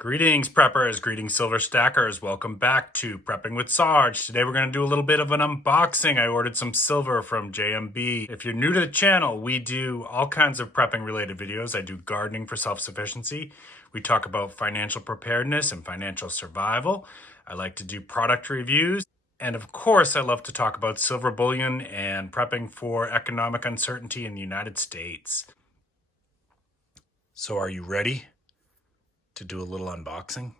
Greetings, preppers. Greetings, silver stackers. Welcome back to Prepping with Sarge. Today we're going to do a little bit of an unboxing. I ordered some silver from JMB. If you're new to the channel, we do all kinds of prepping related videos. I do gardening for self-sufficiency. We talk about financial preparedness and financial survival. I like to do product reviews. And of course, I love to talk about silver bullion and prepping for economic uncertainty in the United States. So are you ready to do a little unboxing?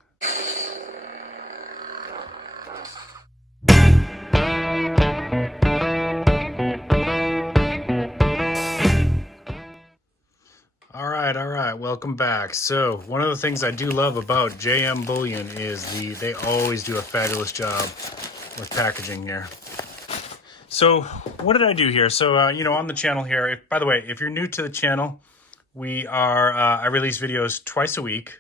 All right, welcome back. So one of the things I do love about JM Bullion is they always do a fabulous job with packaging here. So what did I do here? So, on the channel here, by the way, if you're new to the channel, I release videos twice a week.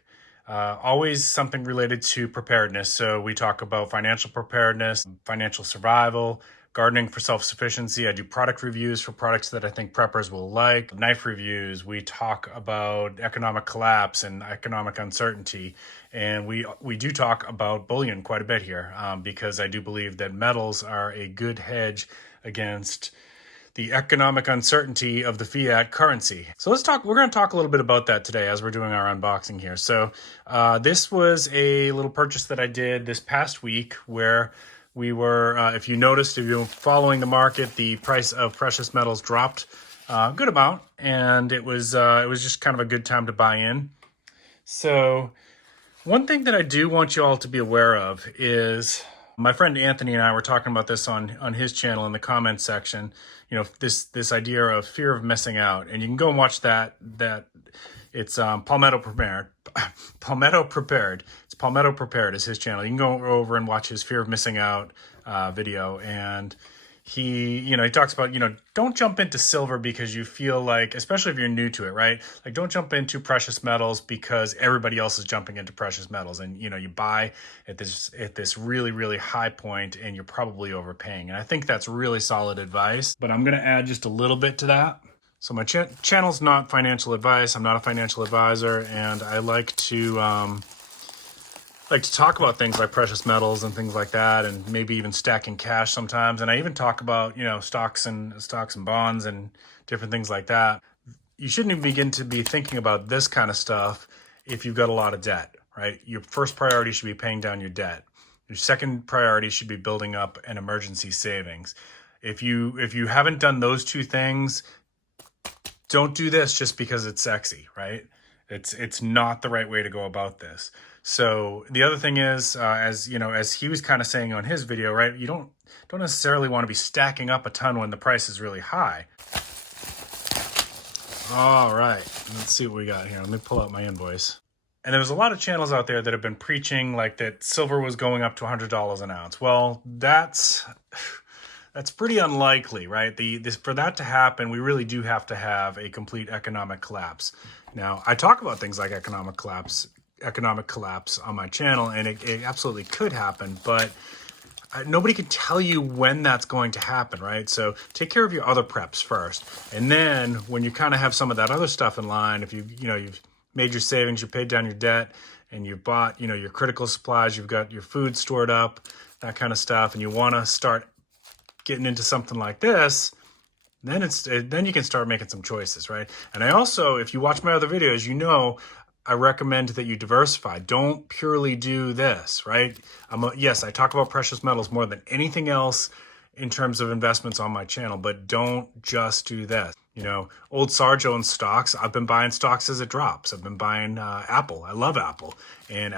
Always something related to preparedness. So we talk about financial preparedness, financial survival, gardening for self-sufficiency. I do product reviews for products that I think preppers will like. Knife reviews. We talk about economic collapse and economic uncertainty. And we do talk about bullion quite a bit here because I do believe that metals are a good hedge against the economic uncertainty of the fiat currency. So we're going to talk a little bit about that today as we're doing our unboxing here. So this was a little purchase that I did this past week where we were, if you noticed, if you're following the market, the price of precious metals dropped a good amount, and it was just kind of a good time to buy in. So one thing that I do want you all to be aware of is my friend Anthony and I were talking about this on his channel in the comments section. This idea of fear of missing out, and you can go and watch that. It's Palmetto Prepared. It's Palmetto Prepared is his channel. You can go over and watch his fear of missing out video, and he talks about, don't jump into silver because you feel like, especially if you're new to it, right? Like, don't jump into precious metals because everybody else is jumping into precious metals, and you buy at this really, really high point, and you're probably overpaying. And I think that's really solid advice, but I'm going to add just a little bit to that. So my channel's not financial advice. I'm not a financial advisor, and I like to talk about things like precious metals and things like that, and maybe even stacking cash sometimes. And I even talk about, stocks and bonds and different things like that. You shouldn't even begin to be thinking about this kind of stuff if you've got a lot of debt, right? Your first priority should be paying down your debt. Your second priority should be building up an emergency savings. If you haven't done those two things, don't do this just because it's sexy, right? It's not the right way to go about this. So the other thing is, as he was kind of saying on his video, right? You don't necessarily want to be stacking up a ton when the price is really high. All right, let's see what we got here. Let me pull out my invoice. And there was a lot of channels out there that have been preaching like that silver was going up to $100 an ounce. Well, that's pretty unlikely, right? For that to happen, we really do have to have a complete economic collapse. Now, I talk about things like economic collapse on my channel, and it absolutely could happen, but nobody can tell you when that's going to happen, right? So take care of your other preps first. And then when you kind of have some of that other stuff in line, if you've made your savings, you paid down your debt, and you've bought, your critical supplies, you've got your food stored up, that kind of stuff, and you want to start getting into something like this, then you can start making some choices, right? And I also, if you watch my other videos, I recommend that you diversify. Don't purely do this, right? Yes, I talk about precious metals more than anything else in terms of investments on my channel, but don't just do this. Old Sarge owns stocks. I've been buying stocks as it drops. I've been buying Apple. I love Apple. And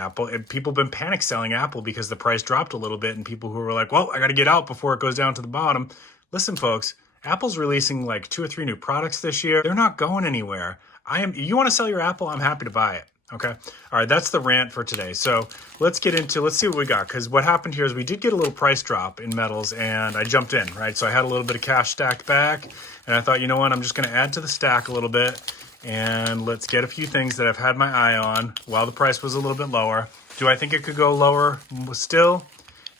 people have been panic selling Apple because the price dropped a little bit, and people who were like, well, I got to get out before it goes down to the bottom. Listen, folks, Apple's releasing like 2 or 3 new products this year. They're not going anywhere. You want to sell your Apple? I'm happy to buy it. Okay. All right. That's the rant for today. So let's see what we got. Because what happened here is we did get a little price drop in metals, and I jumped in, right? So I had a little bit of cash stacked back, and I thought, you know what? I'm just going to add to the stack a little bit, and let's get a few things that I've had my eye on while the price was a little bit lower. Do I think it could go lower still?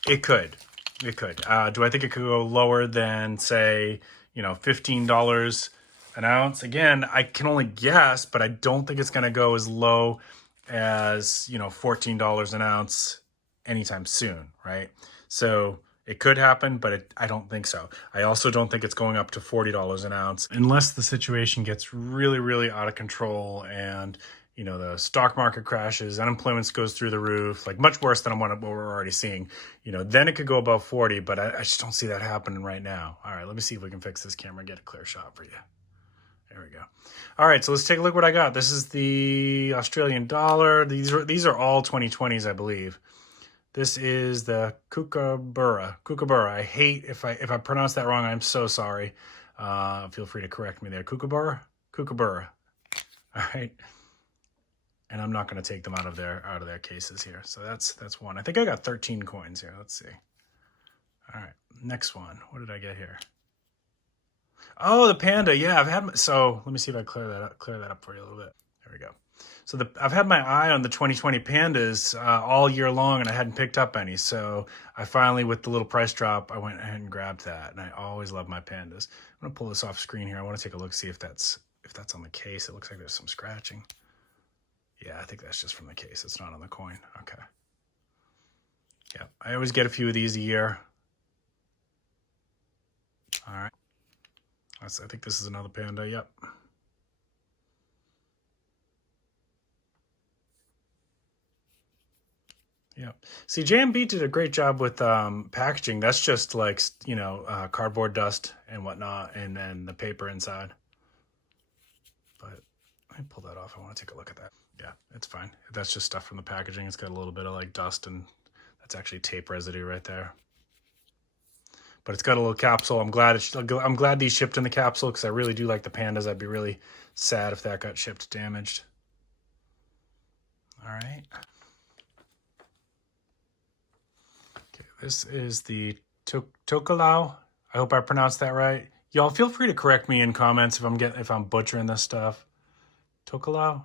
It could. It could. Do I think it could go lower than, say, $15 an ounce? Again, I can only guess, but I don't think it's going to go as low as, you know, $14 an ounce anytime soon, right? So it could happen, but I don't think so. I also don't think it's going up to $40 an ounce unless the situation gets really, really out of control and, you know, the stock market crashes, unemployment goes through the roof, like much worse than what we're already seeing. You know, then it could go above 40, but I just don't see that happening right now. All right, let me see if we can fix this camera and get a clear shot for you. There we go. All right, so let's take a look what I got. This is the Australian dollar. These are all 2020s, I believe. This is the Kookaburra. Kookaburra. I hate if I pronounce that wrong. I'm so sorry. Feel free to correct me there. Kookaburra. Kookaburra. All right. And I'm not going to take them out of their cases here. So that's one. I think I got 13 coins here. Let's see. All right. Next one. What did I get here? Oh, the panda. Yeah, I've had. So let me see if I clear that up for you a little bit. There we go. So I've had my eye on the 2020 pandas all year long, and I hadn't picked up any. So I finally, with the little price drop, I went ahead and grabbed that. And I always love my pandas. I'm gonna pull this off screen here. I want to take a look, see if that's on the case. It looks like there's some scratching. Yeah, I think that's just from the case. It's not on the coin. Okay. Yeah, I always get a few of these a year. All right. I think this is another panda. Yep. Yeah. See, JMB did a great job with packaging. That's just like, you know, cardboard dust and whatnot, and then the paper inside. But let me pull that off. I want to take a look at that. Yeah, it's fine. That's just stuff from the packaging. It's got a little bit of like dust, and that's actually tape residue right there. But it's got a little capsule. I'm glad these shipped in the capsule because I really do like the pandas. I'd be really sad if that got shipped damaged. All right. Okay, this is the Tokelau. I hope I pronounced that right. Y'all feel free to correct me in comments if I'm butchering this stuff. Tokelau.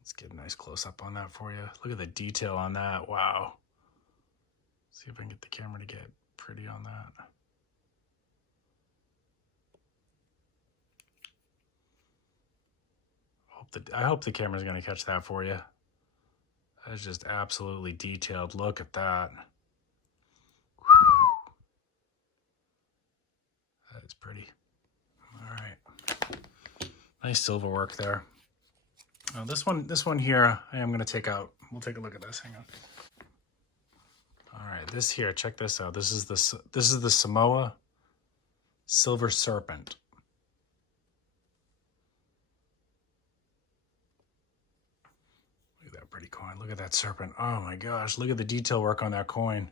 Let's get a nice close up on that for you. Look at the detail on that. Wow. See if I can get the camera to get pretty on that. I hope the camera's going to catch that for you. That's just absolutely detailed. Look at that. That is pretty. All right. Nice silver work there. Now this one here, I am going to take out. We'll take a look at this. Hang on. All right, this here, check this out. This is the Samoa Silver Serpent. Look at that pretty coin. Look at that serpent. Oh my gosh, look at the detail work on that coin.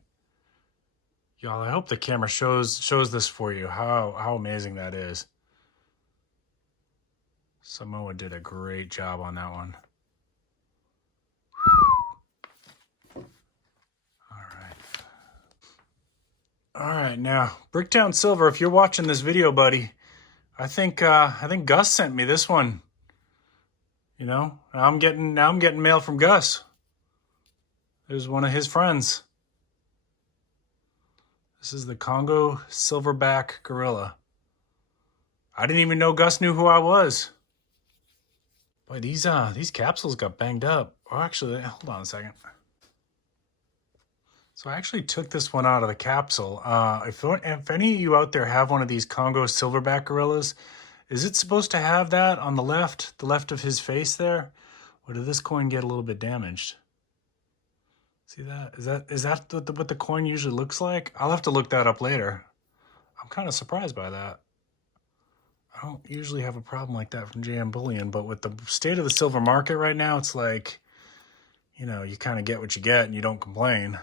Y'all, I hope the camera shows this for you, how amazing that is. Samoa did a great job on that one. All right, now Bricktown Silver. If you're watching this video, buddy, I think Gus sent me this one. You know, now I'm getting mail from Gus. It was one of his friends. This is the Congo Silverback Gorilla. I didn't even know Gus knew who I was. Boy, these capsules got banged up. Oh, actually, hold on a second. So I actually took this one out of the capsule. If any of you out there have one of these Congo silverback gorillas, is it supposed to have that on the left of his face there? Or did this coin get a little bit damaged? See that? Is that what the coin usually looks like? I'll have to look that up later. I'm kind of surprised by that. I don't usually have a problem like that from JM Bullion, but with the state of the silver market right now, it's like, you know, you kind of get what you get and you don't complain.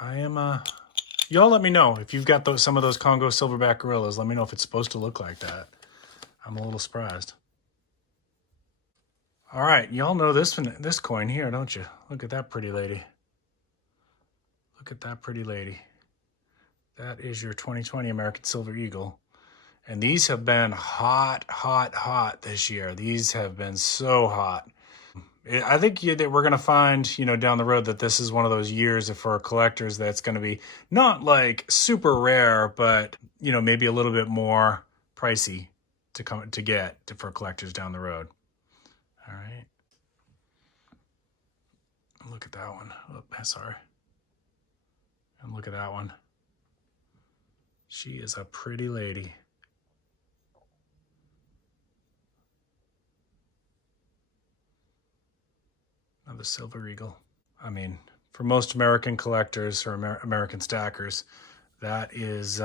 I am, y'all let me know if you've got some of those Congo silverback gorillas. Let me know if it's supposed to look like that. I'm a little surprised. All right, y'all know this coin here, don't you? Look at that pretty lady. Look at that pretty lady. That is your 2020 American Silver Eagle. And these have been hot, hot, hot this year. These have been so hot. I think that we're going to find, you know, down the road that this is one of those years for collectors that's going to be not like super rare, but, you know, maybe a little bit more pricey to get for collectors down the road. All right. Look at that one. Oh, sorry. And look at that one. She is a pretty lady. Another silver eagle. I mean, for most American collectors or American stackers, that is,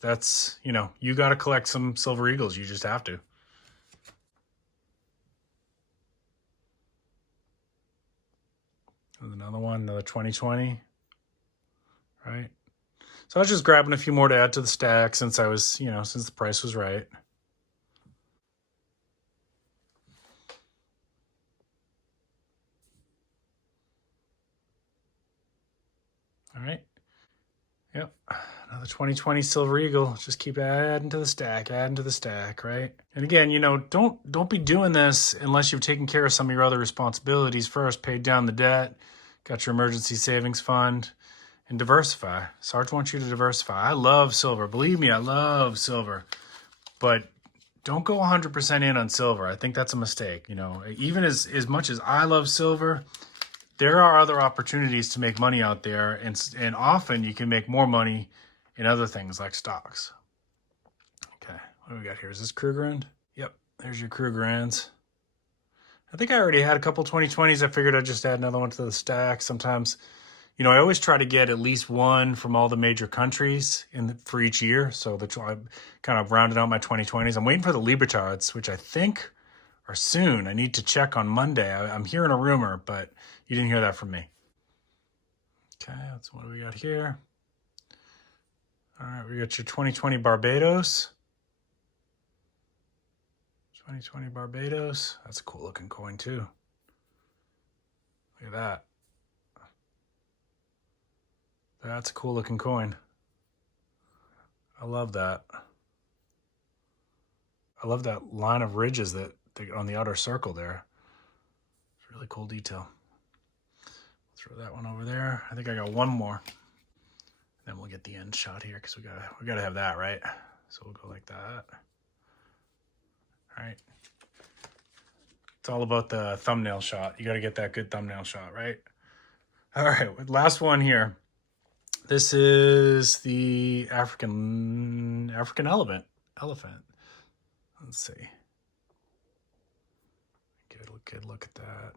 that's, you know, you got to collect some silver eagles. You just have to. There's another one, another 2020, right? So I was just grabbing a few more to add to the stack since I was, you know, since the price was right. All right. Yep. Another 2020 silver eagle. Just keep adding to the stack, right? And again, you know, don't be doing this unless you've taken care of some of your other responsibilities first, paid down the debt, got your emergency savings fund, and diversify. Sarge wants you to diversify. I love silver. Believe me, I love silver. But don't go 100% in on silver. I think that's a mistake. You know, even as much as I love silver, there are other opportunities to make money out there, and often you can make more money in other things like stocks. Okay, what do we got here? Is this Krugerrand? Yep, there's your Krugerrands. I think I already had a couple 2020s. I figured I'd just add another one to the stack. Sometimes, you know, I always try to get at least one from all the major countries for each year. So I kind of rounded out my 2020s. I'm waiting for the Libertards, which I think are soon. I need to check on Monday. I'm hearing a rumor, but you didn't hear that from me. Okay, that's what do we got here. All right, we got your 2020 Barbados. 2020 Barbados. That's a cool looking coin too. Look at that. That's a cool looking coin. I love that. I love that line of ridges that on the outer circle there. It's really cool detail. Throw that one over there. I think I got one more. Then we'll get the end shot here because we gotta have that, right? So we'll go like that. All right. It's all about the thumbnail shot. You gotta get that good thumbnail shot, right? All right, last one here. This is the African elephant. Let's see. Good look at that.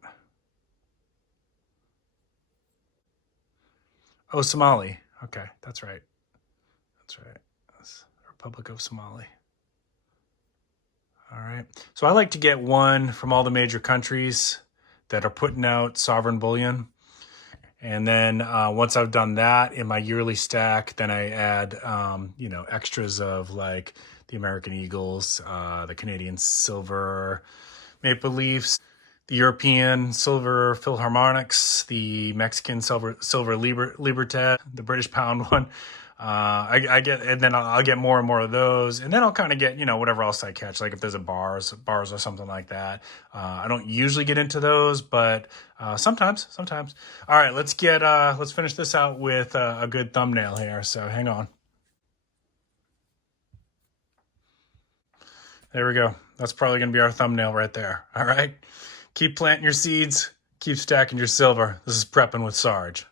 Oh, Somali. Okay, that's right. That's Republic of Somali. All right. So I like to get one from all the major countries that are putting out sovereign bullion. And then once I've done that in my yearly stack, then I add, you know, extras of like the American Eagles, the Canadian Silver Maple Leafs, the European Silver Philharmonics, the Mexican Silver Libertad, the British Pound one. I get, and then I'll get more and more of those, and then I'll kind of get, you know, whatever else I catch, like if there's a bars or something like that. I don't usually get into those, but sometimes. All right, let's finish this out with a good thumbnail here. So hang on. There we go. That's probably going to be our thumbnail right there. All right. Keep planting your seeds. Keep stacking your silver. This is Prepping with Sarge.